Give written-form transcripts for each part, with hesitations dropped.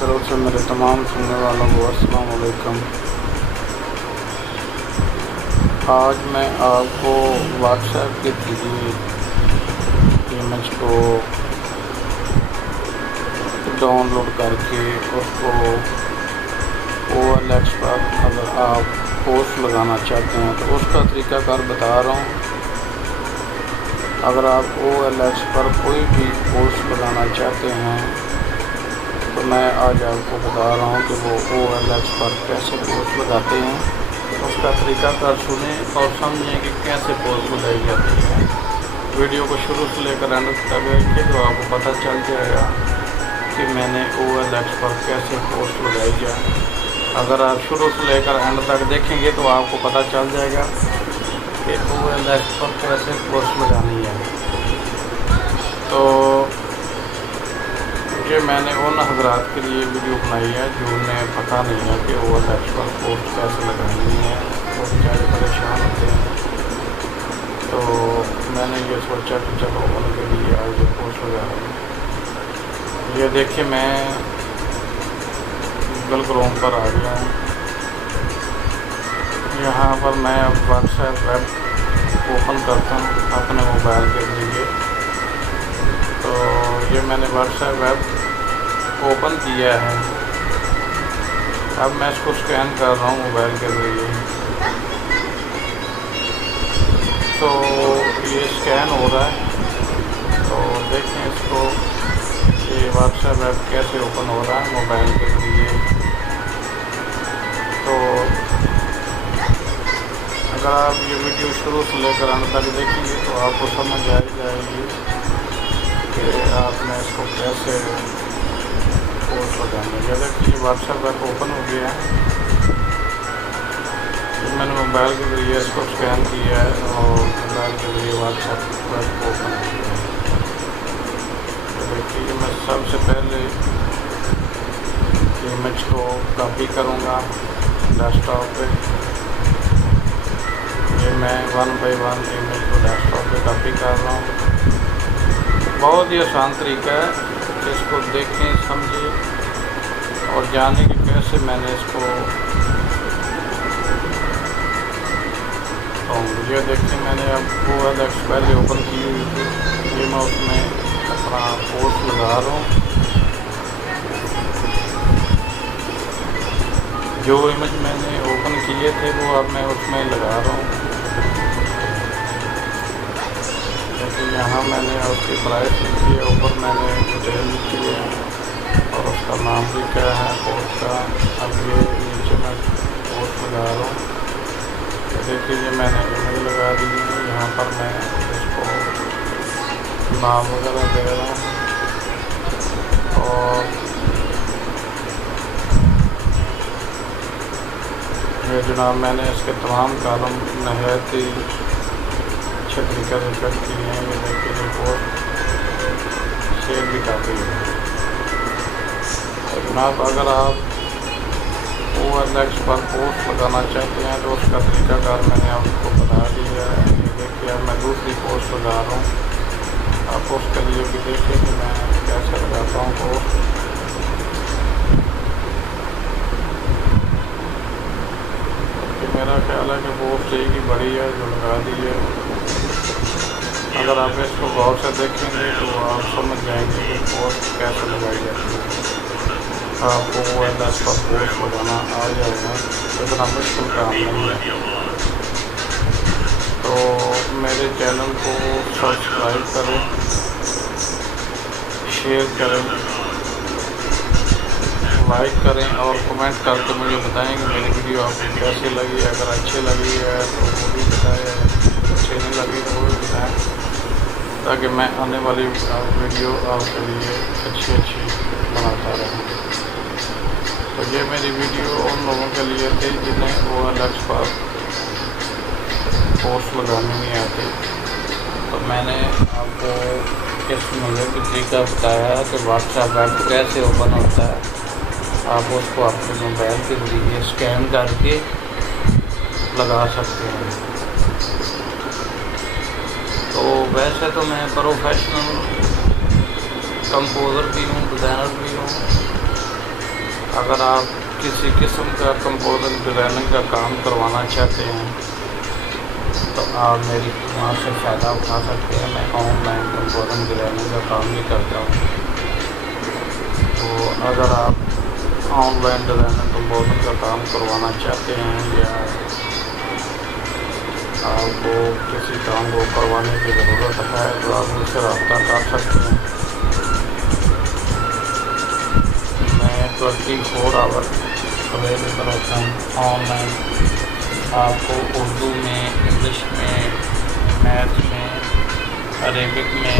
طرف سے میرے تمام سننے والوں کو السلام علیکم۔ آج میں آپ کو واٹس ایپ کے ذریعے امیج کو ڈاؤن لوڈ کر کے اس کو OLX پر اگر آپ پوسٹ لگانا چاہتے ہیں تو اس کا طریقہ کار بتا رہا ہوں۔ اگر آپ OLX پر کوئی بھی پوسٹ لگانا چاہتے ہیں تو میں آج آپ کو بتا رہا ہوں کہ وہ OLX پر کیسے پوسٹ لگاتے ہیں۔ اس کا طریقہ کار سنیں اور سمجھیں کہ کیسے پوسٹ لگائی جاتی ہے۔ ویڈیو کو شروع سے لے کر اینڈ تک دیکھیں تو آپ کو پتہ چل جائے گا کہ میں نے OLX پر کیسے پوسٹ لگائی جائے۔ اگر آپ شروع سے لے کر اینڈ تک دیکھیں گے تو آپ کو پتہ چل جائے گا کہ OLX پر کیسے پوسٹ لگانی ہے۔ تو یہ میں نے ان حضرات کے لیے ویڈیو بنائی ہے جو انہیں پتہ نہیں ہے کہ OLX پر پوسٹ کیسے لگانی ہے، وہ بیچارے پریشان ہوتے ہیں۔ تو میں نے یہ سوچا کہ چلو ان کے لیے آج یہ پوسٹ لگا رہا ہوں۔ یہ دیکھیں میں گوگل کروم پر آ گیا ہوں۔ یہاں پر میں اب واٹس ایپ ویب اوپن کرتا ہوں اپنے موبائل کے ذریعے۔ تو یہ میں نے واٹس ایپ ویب اوپن کیا ہے۔ اب میں اس کو اسکین کر رہا ہوں موبائل کے ذریعے۔ تو یہ اسکین ہو رہا ہے، تو دیکھیں اس کو یہ واٹس ایپ ویب کیسے اوپن ہو رہا ہے موبائل کے ذریعے۔ تو اگر آپ یہ ویڈیو شروع سے لے کر انت تک دیکھیں گے تو آپ کو سمجھ آ جائے گی کہ آپ نے اس کو کیسے پوسٹ لگانا ہے۔ جیسے کہ یہ واٹس ایپ ویب اوپن ہو گیا ہے، میں نے موبائل کے ذریعے اس کو اسکین کیا ہے اور موبائل کے ذریعے واٹس ایپ ویب اوپن ہو گیا ہے۔ تو دیکھیے میں سب سے پہلے امیج کو کاپی کروں گا ڈیسک ٹاپ پہ۔ یہ میں 1 بائی 1 امیج کو ڈیسک ٹاپ پہ کاپی کر رہا ہوں۔ بہت ہی آسان طریقہ ہے، اس کو دیکھیں سمجھیں اور جانیں کہ کیسے میں نے اس کو یہ دیکھیں میں نے اب OLX پہلے اوپن کی ہوئی تھی، یہ میں اس میں اپنا پوسٹ لگا رہا ہوں۔ جو امیج میں نے اوپن کیے تھے وہ اب میں اس میں لگا رہا ہوں۔ جیسے یہاں میں نے اس کی پرائس لکھی ہے، اوپر میں نے ڈیٹیل لکھی ہے اور اس کا نام بھی کیا ہے پوسٹ کا۔ اب یہ نیچے میں پوسٹ لگا رہا ہوں۔ دیکھیے یہ میں نے امیج لگا دی ہے، یہاں پر میں اس کو نام وغیرہ دے رہا ہوں اور یہ جناب میں نے اس کے تمام کالم نہایت ہی اچھے طریقے سے فٹ کیے ہیں۔ یہ دیکھیے رپورٹ شیئر بھی کافی ہے۔ جناب اگر آپ OLX پر پوسٹ لگانا چاہتے ہیں تو اس کا طریقہ کار میں نے آپ کو بتا دیا ہے۔ یہ دیکھیے اب میں دوسری پوسٹ لگا رہا ہوں، آپ اس کے لیے بھی دیکھیں کہ میں کیسے لگاتا ہوں پوسٹ۔ میرا خیال ہے کہ پوسٹ ایک ہی بڑی ہے جو لگا دی ہے۔ اگر آپ اس کو غور سے دیکھیں گے تو آپ سمجھ جائیں گے کہ پوسٹ کیسے لگائی جاتی ہے۔ آپ کو OLX پر پوسٹ لگانا آ جائے گا، اتنا مشکل کام نہیں ہے۔ تو میرے چینل کو سبسکرائب کریں، شیئر کریں، لائک کریں اور کمنٹ کر کے مجھے بتائیں کہ میری ویڈیو آپ کو کیسی لگی۔ اگر اچھی لگی ہے تو وہ بھی بتائیں، اچھی نہیں لگی تو وہ بھی بتائیں، تاکہ میں آنے والی ویڈیو آپ کے لیے اچھی بناتا رہوں۔ تو یہ میری ویڈیو ان لوگوں کے لیے تھی جنہیں OLX پر پوسٹ لگانے نہیں آتی۔ تو میں نے آپ کو اس مجھے بھی طریقہ بتایا کہ واٹس ایپ ویب کیسے اوپن ہوتا ہے۔ آپ اس کو اپنے موبائل کے ذریعے اسکین کر کے لگا سکتے ہیں۔ تو ویسے تو میں پروفیشنل کمپوزر بھی ہوں، ڈیزائنر بھی ہوں، اگر آپ کسی قسم کا کمپوزنگ ڈیزائننگ کا کام کروانا چاہتے ہیں تو آپ میری وہاں سے فائدہ اٹھا سکتے ہیں۔ میں آن لائن کمپوزنگ ڈیزائننگ کا کام بھی کرتا ہوں۔ تو اگر آپ آن لائن ڈیزائننگ کمپوزنگ کا کام کروانا چاہتے ہیں یا آپ کو کسی کام کو کروانے کی ضرورت ہے تو آپ مجھ سے رابطہ کر سکتے ہیں۔ میں 24 آور اویلیبل ہوتا ہوں آن لائن۔ آپ کو اردو میں، انگلش میں، میتھ میں، عربک میں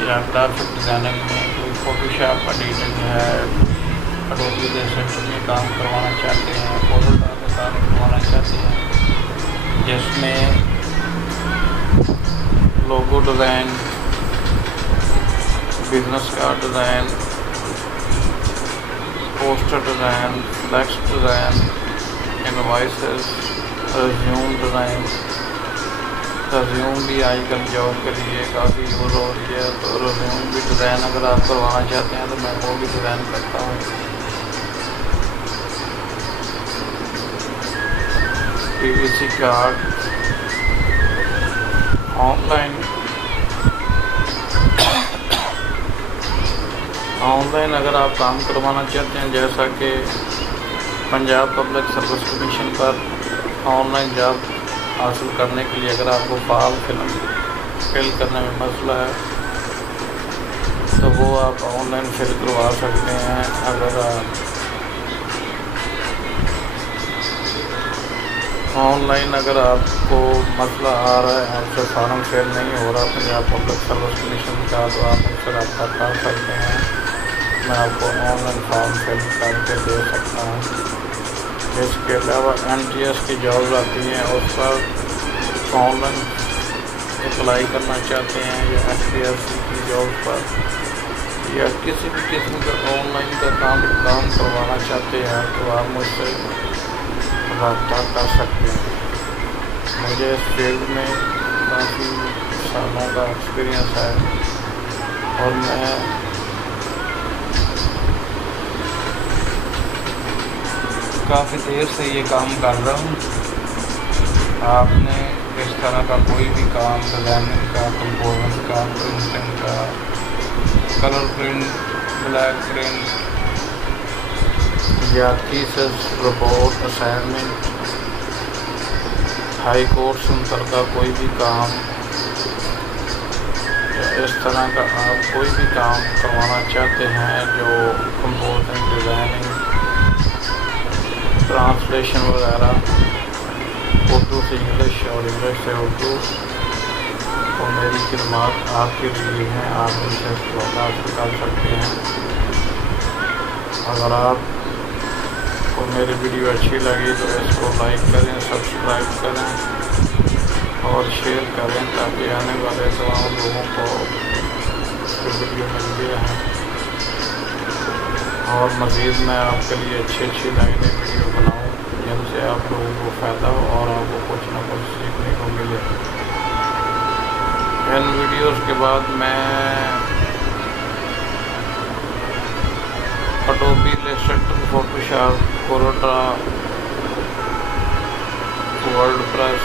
یا گرافک ڈیزائننگ میں، کوئی فوٹو شاپ ایڈیٹنگ ہے، اڈوبی ایلیسٹریٹر میں کام کروانا چاہتے ہیں، فوٹو شاپ میں کام کروانا چاہتے ہیں، جس میں logo design, business card design, poster design, flex design, invoices, resume design. Resume بھی آج کل جاب کے لیے کافی یوز ہو رہی ہے، تو ریزیوم بھی ڈیزائن اگر آپ کروانا چاہتے ہیں تو میں وہ بھی ڈیزائن کرتا ہوں۔ پی وی سی کارڈ آن لائن اگر آپ کام کروانا چاہتے ہیں، جیسا کہ Punjab public service commission per on line job حاصل کرنے کے لیے اگر آپ کو فارم فل کرنے میں مسئلہ ہے تو وہ آپ آن لائن فل کروا سکتے ہیں۔ اگر آن لائن اگر آپ کو مسئلہ آ رہا ہے، آپ سے فارم فل نہیں ہو رہا پنجاب پبلک سروس کمیشن کا، تو آپ مجھ سے رابطہ کر سکتے ہیں۔ میں آپ کو آن لائن فارم فل کر کے دے سکتا ہوں۔ اس کے علاوہ NTS کی جابز آتی ہیں، اس پر آن لائن اپلائی کرنا چاہتے ہیں، یا SPSC کی جاب پر یا کسی بھی قسم کا آن لائن کا کام کروانا چاہتے ہیں تو آپ مجھ سے رابطہ کر سکتے ہیں۔ مجھے اس فیلڈ میں کافی سالوں کا ایکسپیرینس ہے اور میں کافی دیر سے یہ کام کر رہا ہوں۔ آپ نے اس طرح کا کوئی بھی کام ڈیزائننگ کا، کمپوزنگ کا، پرنٹنگ کا، کلر پرنٹ، بلیک پرنٹ یا thesis, report, assignment, high court centre کا کوئی بھی کام یا اس طرح کا آپ کوئی بھی کام کروانا چاہتے ہیں جو کمپوزنگ، ڈیزائننگ، ٹرانسلیشن وغیرہ، اردو سے انگلش اور انگلش سے اردو، تو میری خدمات آپ کے لیے ہیں۔ آپ ان سے استفادہ کر سکتے ہیں۔ اگر آپ کو میری ویڈیو اچھی لگی تو اس کو لائک کریں، سبسکرائب کریں اور شیئر کریں تاکہ آنے والے تمام لوگوں کو یہ ویڈیو ملتی رہے۔ اور مزید میں آپ کے لیے اچھی نئی ویڈیو بناؤں جن سے آپ لوگوں کو فائدہ ہو اور آپ کو کچھ نہ کچھ سیکھنے کو ملے۔ ان ویڈیوز کے بعد میں اڈوبی ایلیسٹریٹر، فوٹو شاپ، کوروٹا، ورڈ پریس،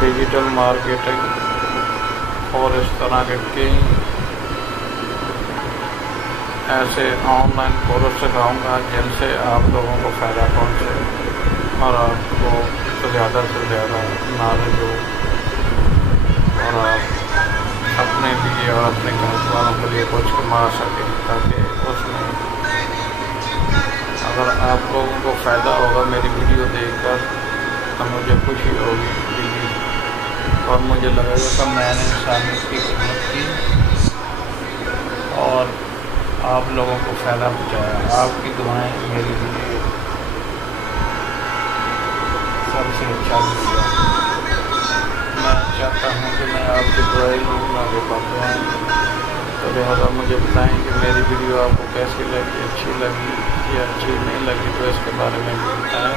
ڈیجیٹل مارکیٹنگ اور اس طرح کے کئی ایسے آن لائن کورس سکھاؤں گا جن سے آپ لوگوں کو فائدہ پہنچے اور آپ کو زیادہ سے زیادہ نالج ہو اور آپ اپنے لیے اور اپنے گھر والوں کے لیے کچھ کما سکیں، تاکہ اس میں اگر آپ لوگوں کو فائدہ ہوگا میری ویڈیو دیکھ کر تو مجھے خوشی ہوگی اور مجھے لگے گا کہ میں نے انسانیت کی خدمت کی اور آپ لوگوں کو فائدہ پہنچایا۔ آپ کی دعائیں میرے لیے سب سے اچھا کیا۔ میں چاہتا ہوں کہ میں آپ کی دعائیں لوگوں آگے بڑھتا ہوں، تو لہٰذا مجھے بتائیں کہ میری ویڈیو آپ کو کیسی لگی، اچھی لگی یا اچھی نہیں لگی، تو اس کے بارے میں بھی بتائیں۔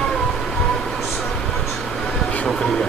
شکریہ۔